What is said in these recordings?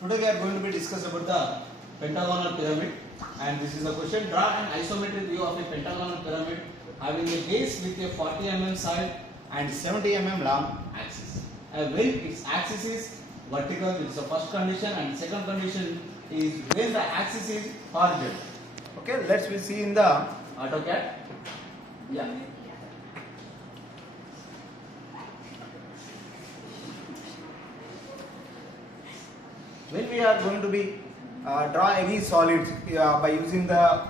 Today we are going to be discuss about the Pentagonal Pyramid, and this is a question. Draw an isometric view of a Pentagonal Pyramid having a base with a 40 mm side and 70 mm long axis. When its axis is vertical, this is the first condition, and second condition is when the axis is horizontal. Okay, let's we see in the AutoCAD. Yeah. When we are going to be draw any solids by using the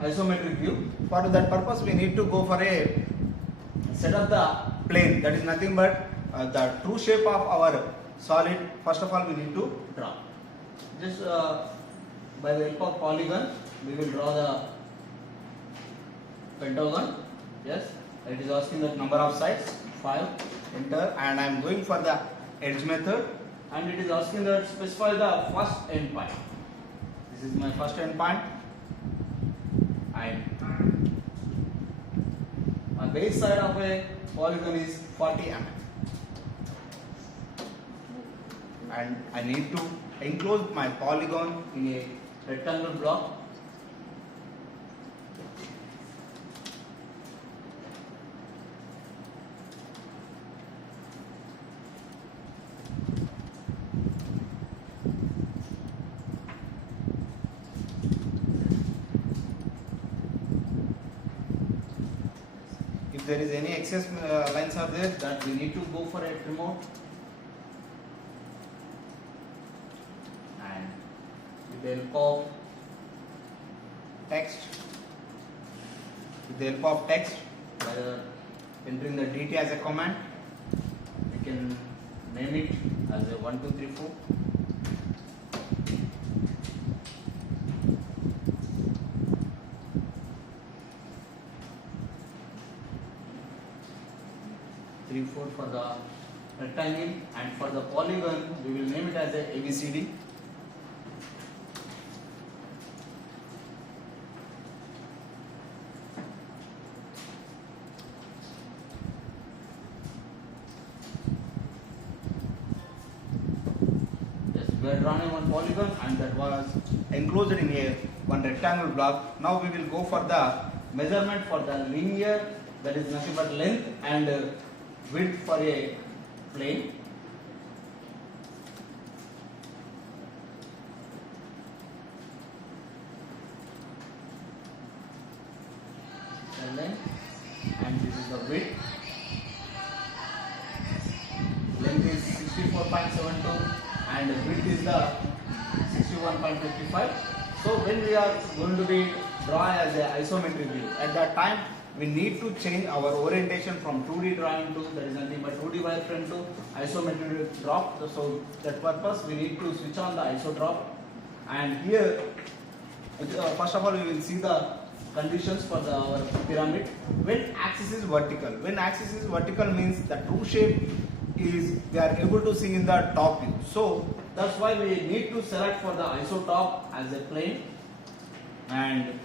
isometric view, for that purpose we need to go for a set of the plane, that is nothing but the true shape of our solid. First of all we need to draw. Just by the help of polygon we will draw the pentagon. Yes, it is asking that number of sides 5, enter, and I am going for the edge method. And it is asking that specify the first end point. This is my first end point, and my base side of a polygon is 40 mm, and I need to enclose my polygon in a rectangle block. If there is any excess lines are there, that we need to go for a trim. And with the help of text, by entering the DT as a command, we can name it as a 1, 2, 3, 4. 3, 4 for the rectangle, and for the polygon we will name it as a ABCD. Yes, we are drawing one polygon and that was enclosed in a one rectangle block. Now we will go for the measurement for the linear, that is nothing but length, and width for a plane. The length, and this is the width. Length is 64.72 and width is the 61.55. So when we are going to be draw as a isometric view, at that time we need to change our orientation from 2D drawing to, that is nothing but 2D wireframe, to isometric drop. So that purpose we need to switch on the iso drop. And here first of all we will see the conditions for our pyramid. When axis is vertical, means the true shape is they are able to see in the top view. So that's why we need to select for the iso top as a plane, and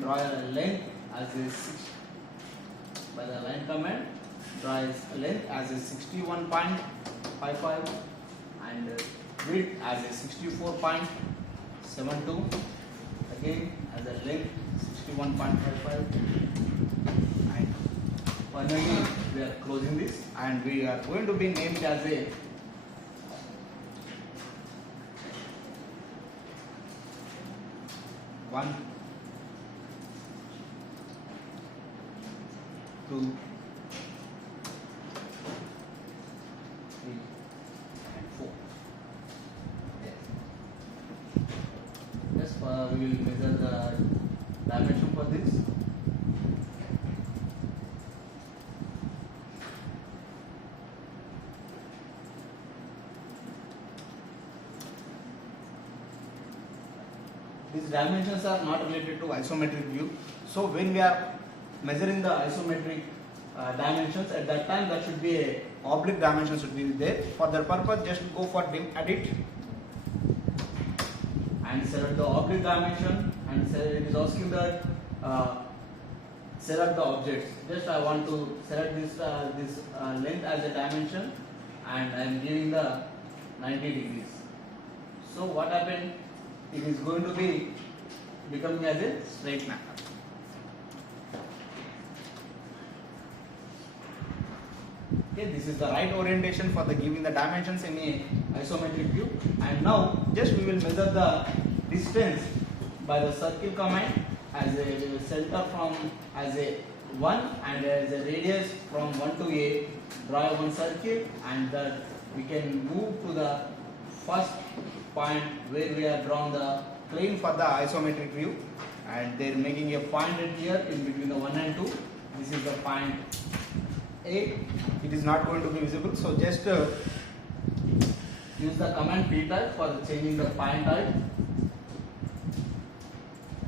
draw a length as a 6 by the line command. Draw a length as a 61.55 and width as a 64.72. Again as a length 61.55, and finally we are closing this, and we are going to be named as a 1, 2, 3, and 4. Yes, we will measure the dimension for this. These dimensions are not related to isometric view. So when we are measuring the isometric dimensions, at that time that should be a oblique dimension should be there. For that purpose, just go for edit and select the oblique dimension, and it is asking that select the objects. Just I want to select this length as a dimension, and I am giving the 90 degrees. So what happened? It is going to be becoming as a straight line. Okay, this is the right orientation for the giving the dimensions in a isometric view. And now just we will measure the distance by the circle command, as a we will center from as a 1 and as a radius from 1 to a, draw one circle, and that we can move to the first point where we have drawn the plane for the isometric view, and they are making a point at here in between the 1 and 2. This is the point A. It is not going to be visible, so just use the command P type for changing the point type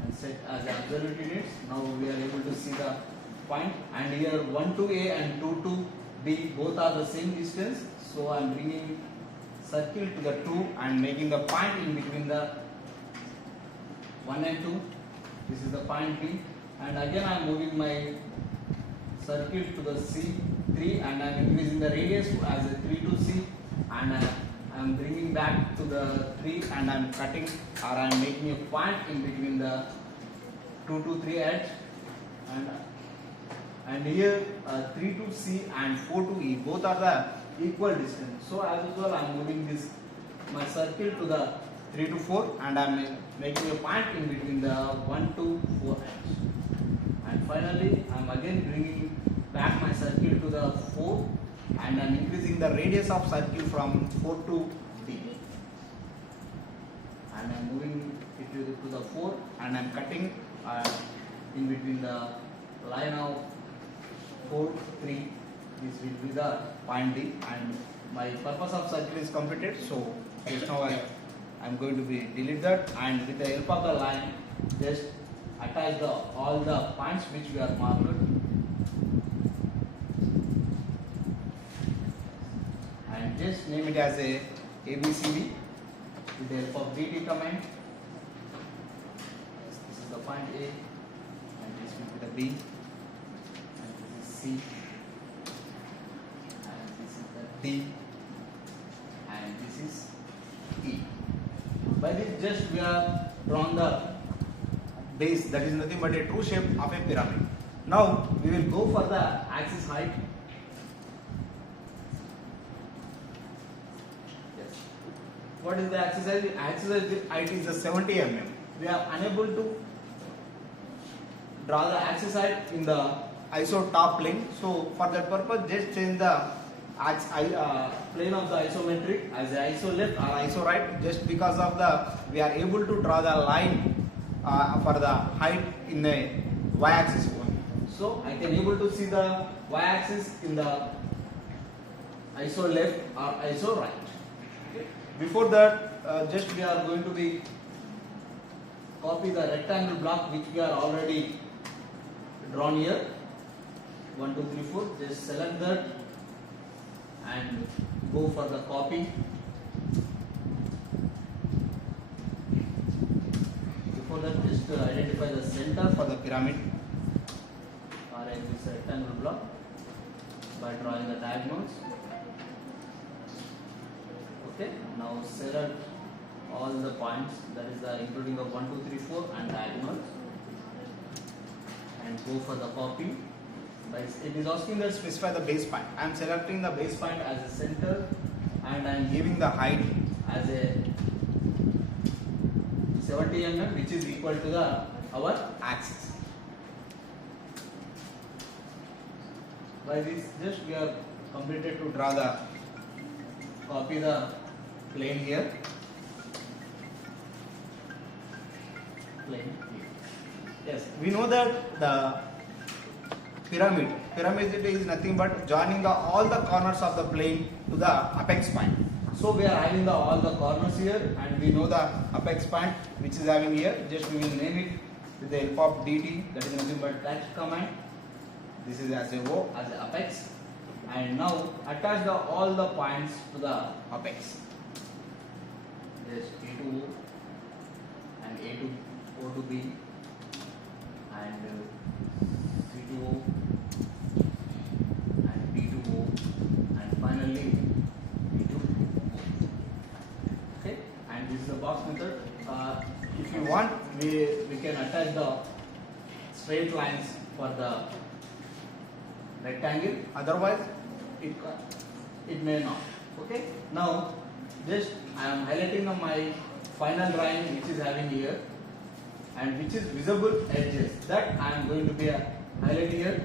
and set as absolute units. Now we are able to see the point, and here 1 to A and 2 to B both are the same distance, so I am bringing circle to the 2 and making the point in between the 1 and 2. This is the point B, and again I am moving my circle to the C3 and I am increasing the radius as a 3 to C, and I am bringing back to the 3 and I am cutting, or I am making a point in between the 2 to 3 edge, and here 3 to C and 4 to E both are the equal distance. So as usual I am moving this my circle to the 3 to 4 and I am making a point in between the 1 to 4 edge. And finally I am again bringing back my circle to the 4 and I am increasing the radius of circle from 4 to B, and I am moving it to the 4 and I am cutting in between the line of 4, 3. This will be the point D, and my purpose of circle is completed. So just now I am going to be delete that, and with the help of the line just attach all the points which we are marked, and just name it as a ABCD with the help of DT command. This is the point A, and this will be the B, and this is C, and this is the D, and this is E. By this just we are drawn the base, that is nothing but a true shape of a pyramid. Now we will go for the axis height. Yes. What is the axis height? Axis height is the 70 mm. We are unable to draw the axis height in the iso top plane. So for that purpose, just change the plane of the isometric as a iso left or iso right. Just because of the we are able to draw the line for the height in the y-axis only. So I can able to see the y-axis in the iso left or iso right. Okay. Before that, just we are going to be copy the rectangle block which we are already drawn here. 1, 2, 3, 4. Just select that and go for the copy. Before that, just identify the center for the pyramid or this rectangle block by drawing the diagonals. Okay, now select all the points, that is the including of 1, 2, 3, 4 and diagonals, and go for the copy. It is asking that specify the base point. I am selecting the base point as a center and I am giving the height as a 70 mm, which is equal to the our axis. By this just we are completed to draw the copy the plane here. Plane here. Yes, we know that the pyramid is nothing but joining all the corners of the plane to the apex point. So we are having all the corners here, and we know the apex point which is having here. Just we will name it with the help of DT, that is nothing but that command. This is as a O, as a apex, and now attach all the points to the apex. Just A to O and A to O to B and C to O and D to O, and finally want, we can attach the straight lines for the rectangle, otherwise it may not. Okay, now just I am highlighting on my final drawing which is having here and which is visible edges, that I am going to be highlight here,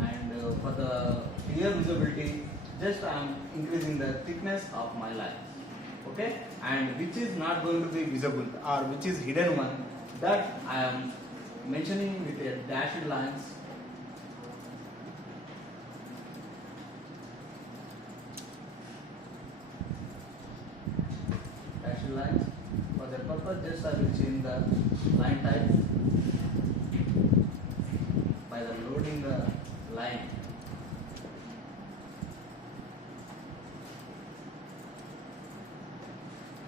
and for the clear visibility just I am increasing the thickness of my line. Okay, and which is not going to be visible or which is hidden one, that I am mentioning with a dashed lines. Dashed lines. For that purpose, just I will change the line type by the loading the line.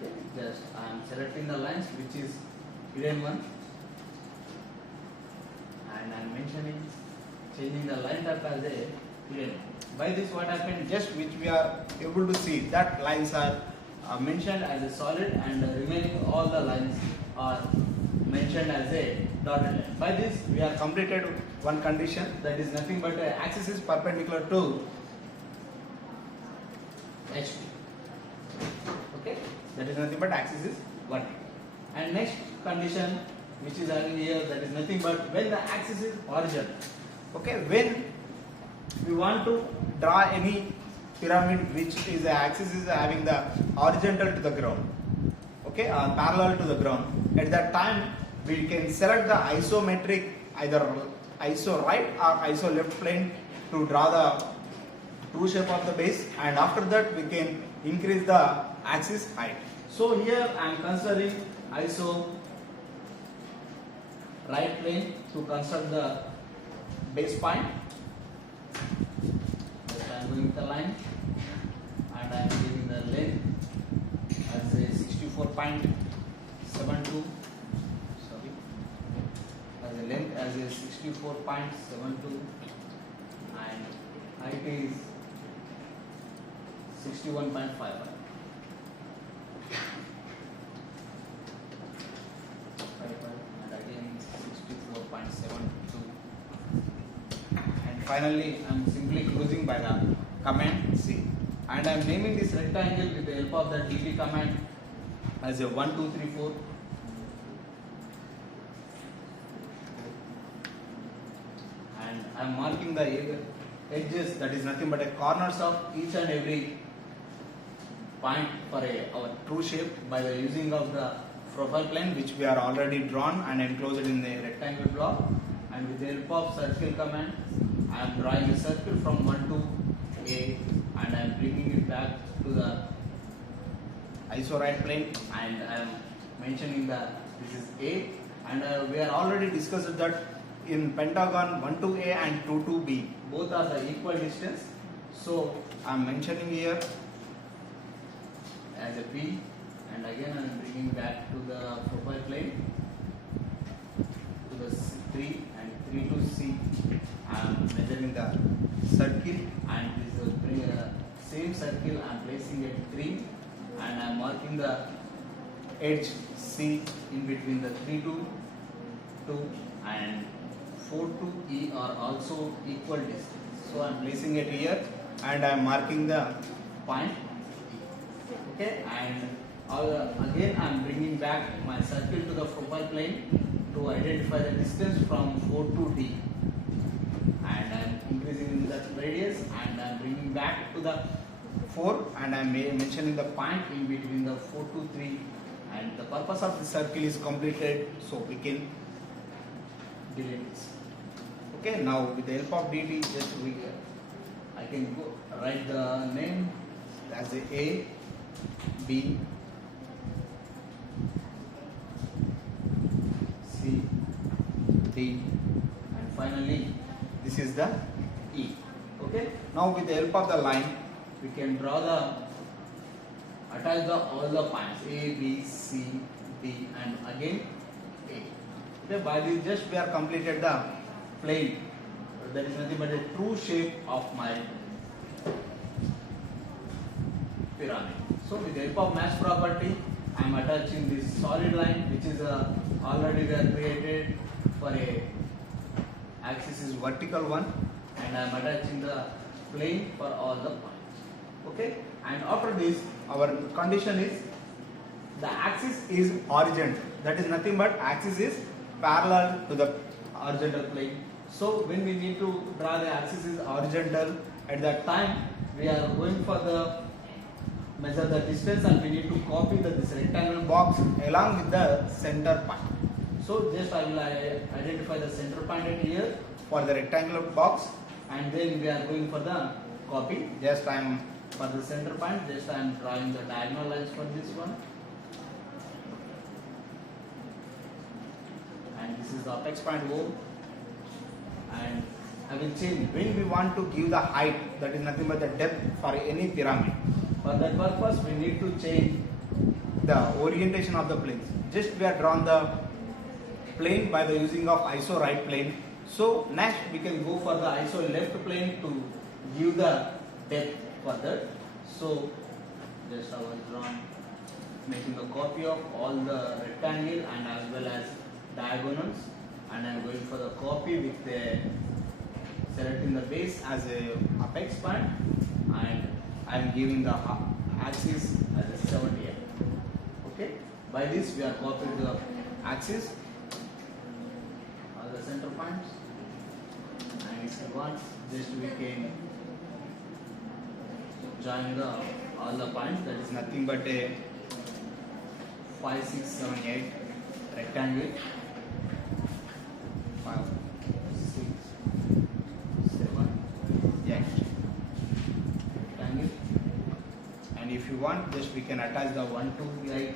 Okay, just I am selecting the lines which is hidden one. And I am mentioning changing the line type as a hidden. By this what happened, just which we are able to see that lines are mentioned as a solid and remaining all the lines are mentioned as a dotted line. By this we are completed one condition, that is nothing but axis is perpendicular to HP. Okay, that is nothing but axis is vertical. And next condition which is having here, that is nothing but when the axis is horizontal. Okay, when we want to draw any pyramid which is the axis is having the horizontal to the ground, okay, or parallel to the ground, at that time we can select the isometric, either iso right or iso left plane to draw the true shape of the base, and after that we can increase the axis height. So here I am considering iso right plane to construct the base point. Just I am going with the line and I am giving the length as a 64.72, sorry, as a length as a 64.72 and height is 61.55. And again 64.72, and finally I am simply closing by the command C, and I am naming this rectangle with the help of the DT command as a 1, 2, 3, 4, and I am marking the edges, that is nothing but a corners of each and every point for our true shape by the using of the profile plane which we are already drawn and enclosed in the rectangle block. And with the help of circle command I am drawing a circle from 1 to A and I am bringing it back to the iso right plane, and I am mentioning that this is A, and we are already discussed that in pentagon 1 to A and 2 to B both are the equal distance, so I am mentioning here as a B, and again I am bringing back to the profile plane to the 3 and 3 to C. I am measuring the circle, and this same circle I am placing at 3 and I am marking the edge C in between the 3 to 2 and 4 to E are also equal distance. So I am placing it here and I am marking the point. Okay, and again I am bringing back my circle to the profile plane to identify the distance from 4 to D, and I am increasing the radius and I am bringing back to the 4 and I am mentioning the point in between the 4 to 3, and the purpose of the circle is completed, so we can delete this. Okay, now with the help of DT just I can go write the name as A, B, C, D, and finally this is the E. Okay, now with the help of the line we can draw attach all the points A, B, C, D and again A. Okay, by this just we are completed the plane. There is nothing but a true shape of my pyramid. So with the help of mesh property, I am attaching this solid line, which is already we are created for a axis is vertical one, and I am attaching the plane for all the points. Okay, and after this, our condition is the axis is horizontal. That is nothing but axis is parallel to the horizontal plane. So when we need to draw the axis is horizontal, at that time we are going for the measure the distance, and we need to copy this rectangle box along with the center point. So just I will identify the center point at here for the rectangular box, and then we are going for the copy. Just I am for the center point, just I am drawing the diagonal lines for this one, and this is the apex point O, and I will change when we want to give the height, that is nothing but the depth for any pyramid. For that purpose, we need to change the orientation of the planes. Just we are drawn the plane by the using of iso right plane. So next we can go for the iso left plane to give the depth for that. So just I was drawn making a copy of all the rectangle and as well as diagonals, and I am going for the copy with the selecting the base as a apex point, and I am giving the axis as a 70. Okay, by this we are copying the axis, all the center points, and if you want, just we can join all the points. That is nothing but a 5, 6, 7, 8 rectangle. 5, 6, 7, 8 rectangle, and if you want, just we can attach the 1 to 8,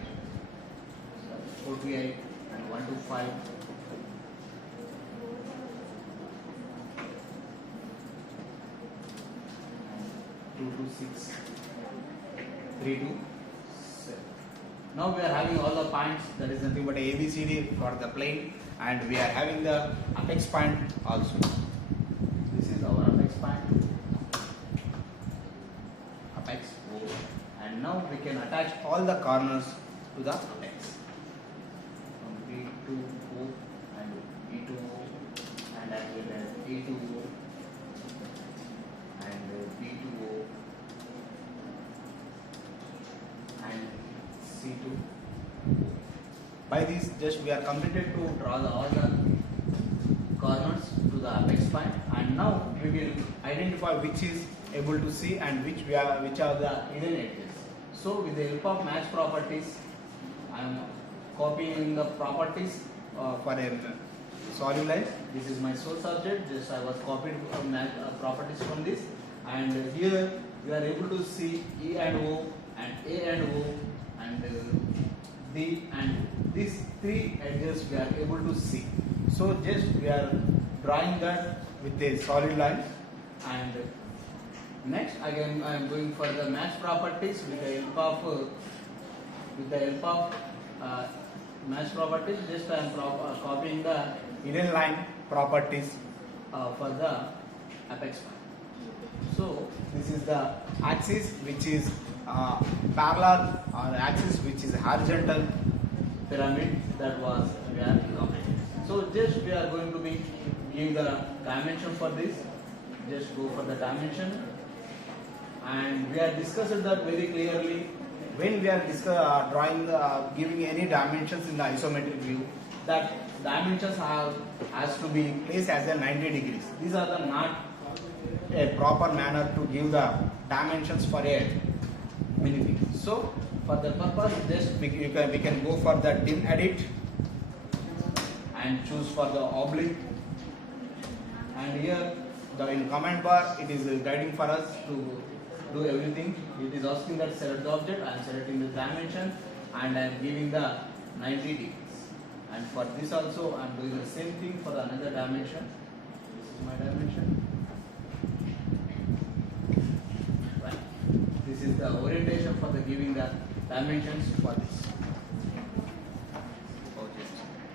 4 to 8, and 1 to 5. 2 to 6, 3 to 7. Now we are having all the points, that is nothing but A, B, C, D for the plane, and we are having the apex point also. This is our apex point, apex O, and now we can attach all the corners to the apex. From B to O and E to O, and as well as E to O and B to O and C to O. By this, just we are completed to draw all the corners to the apex point, and now we will identify which is able to see and which are the hidden edges. So with the help of match properties, I am copying the properties for a solid line. This is my source object. Just I was copied properties from this, and here we are able to see E and O and A and O and D, and these three edges we are able to see. So just we are drawing that with a solid line, and next again I am going for the match properties with the help of match properties. Just I am copying the hidden line properties for the apex point. So this is the axis which is parallel, or axis which is horizontal pyramid that was we are completed. So just we are going to be give the dimension for this. Just go for the dimension, and we are discussed that very clearly when we are drawing giving any dimensions in the isometric view. That dimensions has to be placed as a 90 degrees. These are the not a proper manner to give the dimensions for a anything. So for the purpose, just we can go for the dim edit and choose for the oblique, and here in command bar it is guiding for us to do everything. It is asking that select the object. I am selecting the dimension and I am giving the 90 degrees, and for this also I am doing the same thing for the another dimension. This is my dimension. Right. This is the orientation for the giving the dimensions for this.